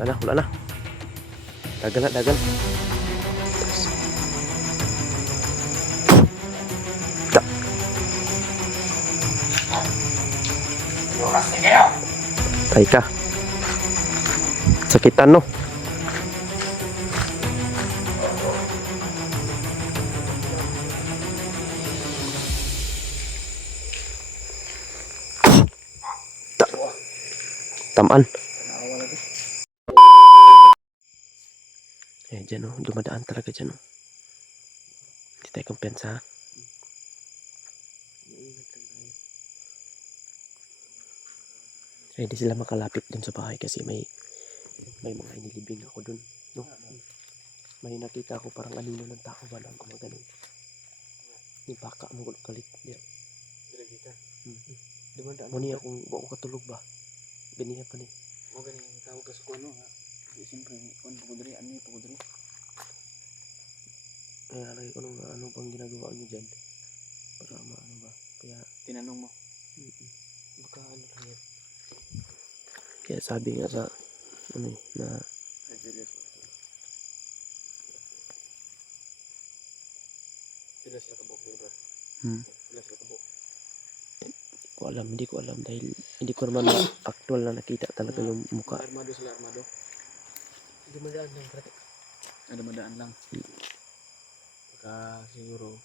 Wala na. Dagan na, dagan. Tay ka. Sakitan no. Tamaan. Eh, dyan o. Dumadaan talaga dyan o. Hindi tayo kumpiyansa ha. Hindi sila makalapit dun sa bahay kasi may mga inilibing ako dun. No? May nakita ako parang anino ng tao ba lang gumaganon. Yung baka mo kalit. Yan. Muni akong buo katulog ba? Ganiya pa ni. Mo gani tawag ka sa kuno ha. Di siyempre kun pagudri ani pagudri. Kaya lagi ko nung ano bang ginagawa nyo dyan. Para maano ba. Kaya Tinanong mo. baka ano lang yan. Kaya sabi nga sa ano eh, na Pila sila ka bok bro. Pila sila ka bok. Hindi ko alam dahil hindi ko naman actual na nakita talaga yung mukha. Armado sila armado. Dumadaan lang brate. Dumadaan lang. Baka siguro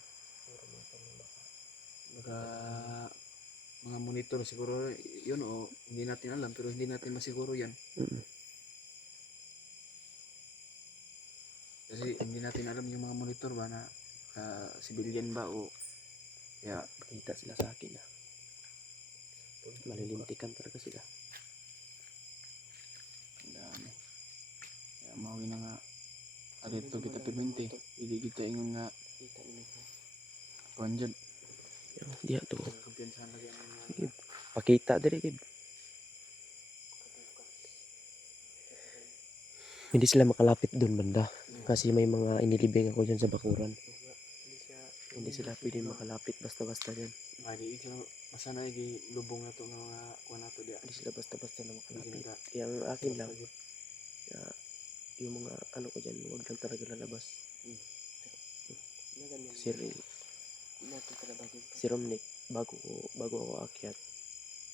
baka mga monitor siguro yun o hindi natin alam pero hindi natin masiguro yan. Kasi hindi natin alam yung mga monitor ba na civilian ba o kaya Pakita sila sa akin na malilintikan talaga sila. dami. Kaya mawin na nga dito kita permente hindi kita ingon nga kuan dyan. Diya to. Kumpiyansahan lagi ang mga Pakita diri kid. Hindi sila makalapit doon banda kasi may mga inilibing ako dyan sa bakuran. Hindi sila pwede makalapit basta-basta dyan. di sila masana gi lubong na to nga mga kuan nato dia. Hindi sila basta-basta na makalapit. Yang akin lang yung mga ano ko dyan, huwag lang talaga lalabas. Si Romnick, bago ako akyat,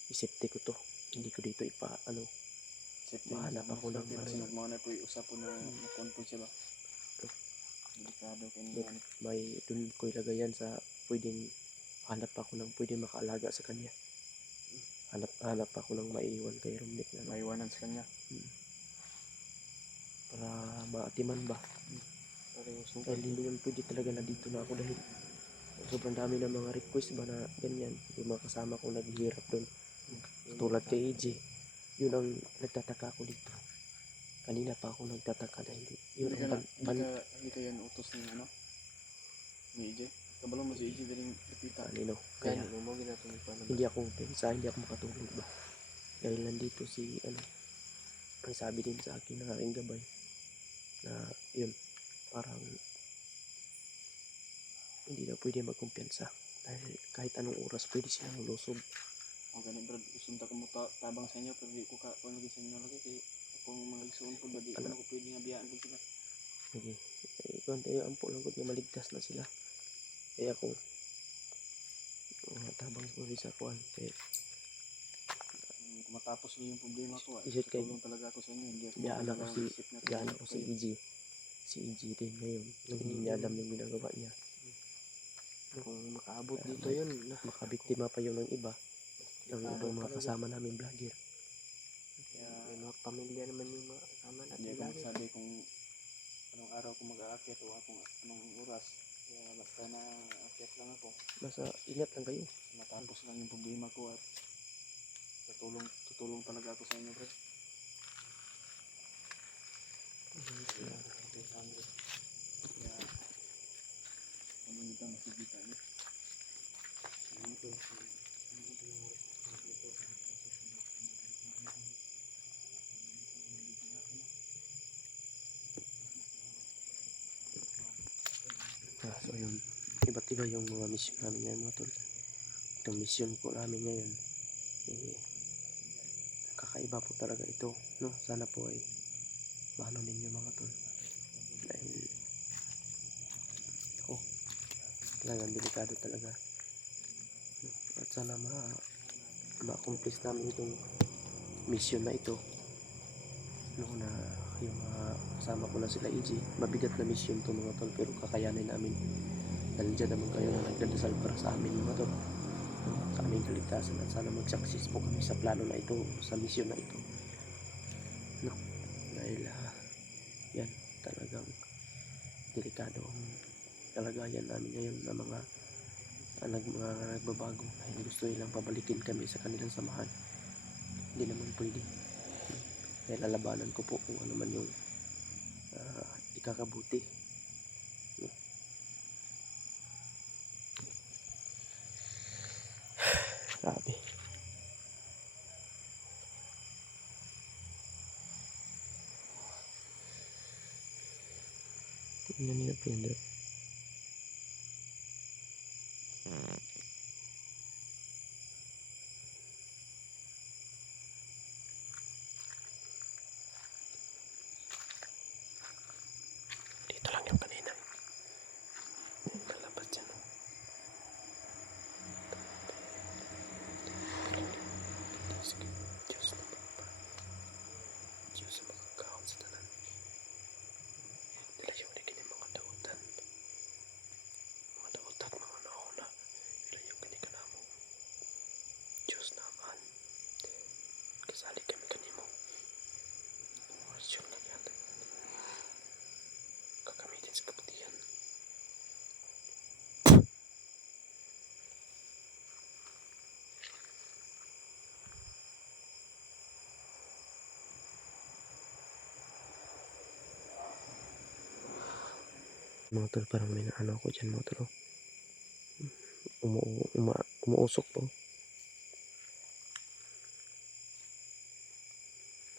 isipte ko to. Hindi ko dito mahanap ako ng mga na po usap po na konpo siya ba. Delikado kay may dun ko ilagay yan sa pwedeng hanap ako ng pwedeng makaalaga sa kanya. Hanap ako ng maiiwan kay Romnick na maiwanan sa kanya. Para maatiman ba. Dahil hindi naman pwede talaga na dito na ako dahil sobrang dami ng mga request ba na ganyan. Yung mga kasama kong naghihirap doon. Tulad kay EJ. Yun ang nagtataka ako dito. Kanina pa ako nagtataka dahil yun ang hindi ka yan utos ni ano? Ni EJ? Kabalong mo si EJ daling ipita. Kanino? Kaya hindi ako pensa, hindi ako makatulog ba. Dahil nandito si ang sabi din sa akin ng aking gabay na yun parang hindi na pwede magkumpiyansa dahil kahit anong oras pwede silang lusob. O ganun bro, gusto ko mo tabang sa inyo pero di ko kung lagi sa inyo lagi kay kung mga igsuon po ba di ko pwede nga biyaan ko sila. Sige, kung tayo ampo lang kung maligtas na sila kaya kung tabang ko rin sa kuhan kaya matapos na yung problema ko tulong talaga ako sa inyo hindi ako yan ako si EJ din ngayon hindi niya alam yung ginagawa niya kung makaabot dito yun makabiktima pa yun ng iba ng ibang mga kasama namin vlogger kaya may mga pamilya naman yung mga kasama natin hindi ako sabi kung anong araw ko mag-aakyat o anong oras kaya basta na aakyat lang ako basta ingat lang kayo matapos lang yung problema ko at tutulong talaga ako sa inyo bro. Kaya ano nito masigita niyo. So yun iba't iba yung mga mission namin ngayon mga tol. Itong mission po namin ngayon kakaiba po talaga ito no? Sana po ay maano ninyo mga tol. Dahil ako, talagang delikado talaga. At sana ma-accomplish namin itong mission na ito. No, na yung mga kasama ko na sila EJ, mabigat na mission to mga tol, pero kakayanin namin. Dahil dyan naman kayo na nagdadasal para sa amin mga tol, sa aming kaligtasan, at sana mag-success po kami sa plano na ito, sa mission na ito. No, dahil yan talagang delikado ang kalagayan namin ngayon na mga nagbabago, dahil gusto nilang pabalikin kami sa kanilang samahan. Hindi naman pwede, dahil lalabanan ko po kung ano man yung ikakabuti. Grabe. Tingnan niyo po yun. Dito lang yung kanina. Lalabas dyan. Diyos na papa. Diyos na makakahon sa tanan. Dila yung naging mga dautan. Mga dautan, mga nauna. Dila yung kanikanamo. Diyos na aman. Kasali kami kanimo. Orasyon na yan. Kakamitin sa kabutihan. Mga tol, parang may naano ako dyan mga tol. Umuusok po.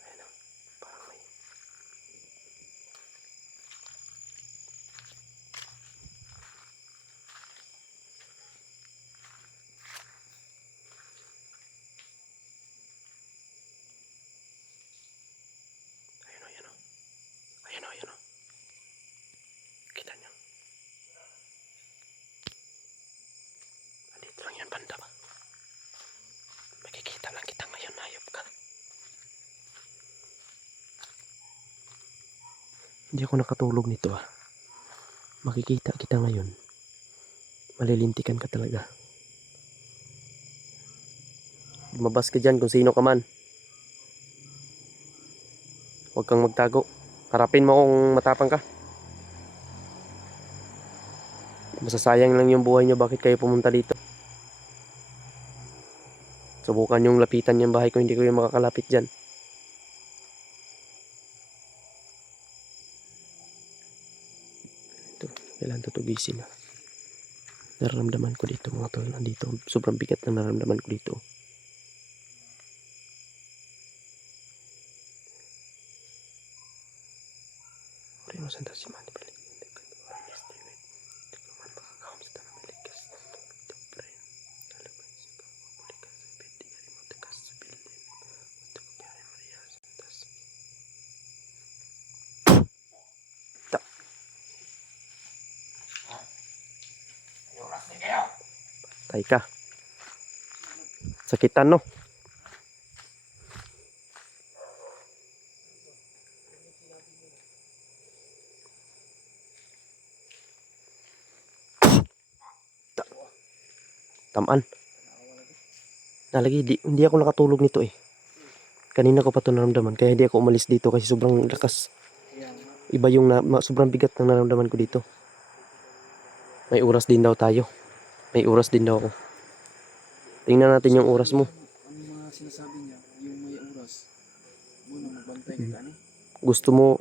Ayan o, parang may. Ayan o, ayan o. Ayan o, ayan o. Kita niyo. Andito lang yan banda ba? Makikita lang kita ngayon, hayop ka. Hindi ako nakatulog nito Makikita kita ngayon. Malilintikan ka talaga. Lumabas ka dyan kung sino ka man. Huwag kang magtago. Harapin mo kung matapang ka. Masasayang lang yung buhay nyo. Bakit kayo pumunta dito? Subukan yung lapitan yung bahay ko. Hindi ko yung makakalapit dyan. Ito, kailangan tutugisin Nararamdaman ko dito mga tol. Nandito. Sobrang bigat na nararamdaman ko dito. Oremos Santa Simán de Balik. Patay ka. Sakitan no. Tamaan. Nalagi, hindi ako nakatulog nito Kanina ko pa ito naramdaman. Kaya hindi ako umalis dito kasi sobrang lakas. Iba yung sobrang bigat ng naramdaman ko dito. May oras din daw tayo. May oras din daw ako. Tingnan natin yung oras mo. Ano mga sinasabi niya, yung may oras. Muna magbantay kita ni. Gusto mo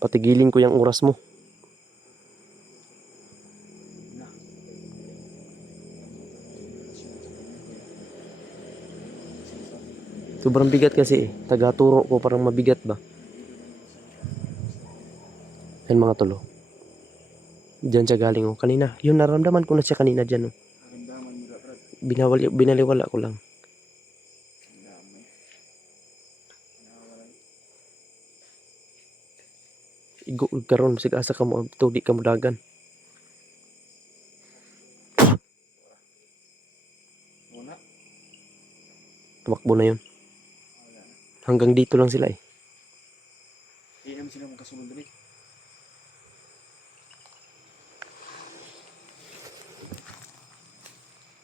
patigilin ko yung oras mo. Sobrang bigat kasi taga-turo ko parang mabigat ba. Yan mga tolo. Diyan siya galing kanina. Yung naramdaman ko na siya kanina dyan Naramdaman mo dapat. Binaliwala ko lang. Ang dami. Nawalay. Igo karon bisag asa ka mo abto di ka mo dagan. Muna. Tumakbo na yun. Wala na. Hanggang dito lang sila eh. Hindi naman sila magkasunod dali.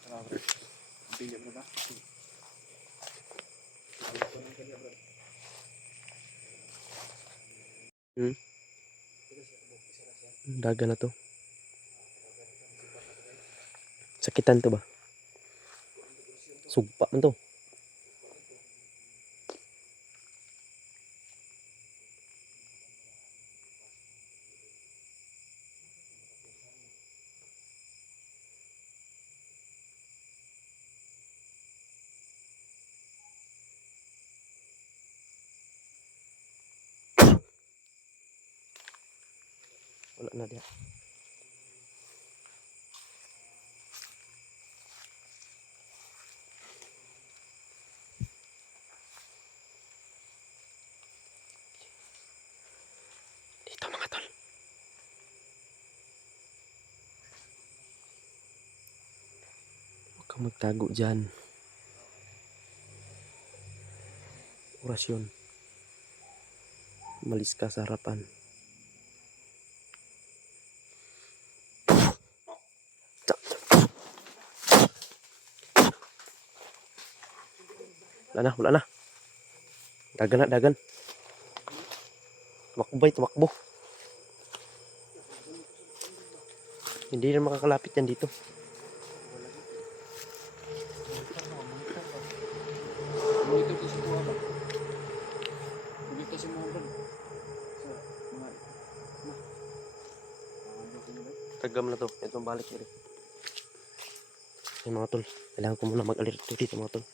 Tara bro. Bigyan mo ba? Dagan na to. Sakitan to ba? Sugpa man to. Wala na diya. Dito mga tol. Huwag kang magtago dyan. Orasyon. Malis ka sa harapan. Wala na. Dagan na, dagan. Tumakbo bay, tumakbo. Hindi na makakalapit yan dito. Monitor ko sa tuwa ba? Monitor sa mga bro. Sa mga... Tagam na to. Ito balik ulit. Ay mga tol. Kailangan ko muna mag-alert dito mga tol.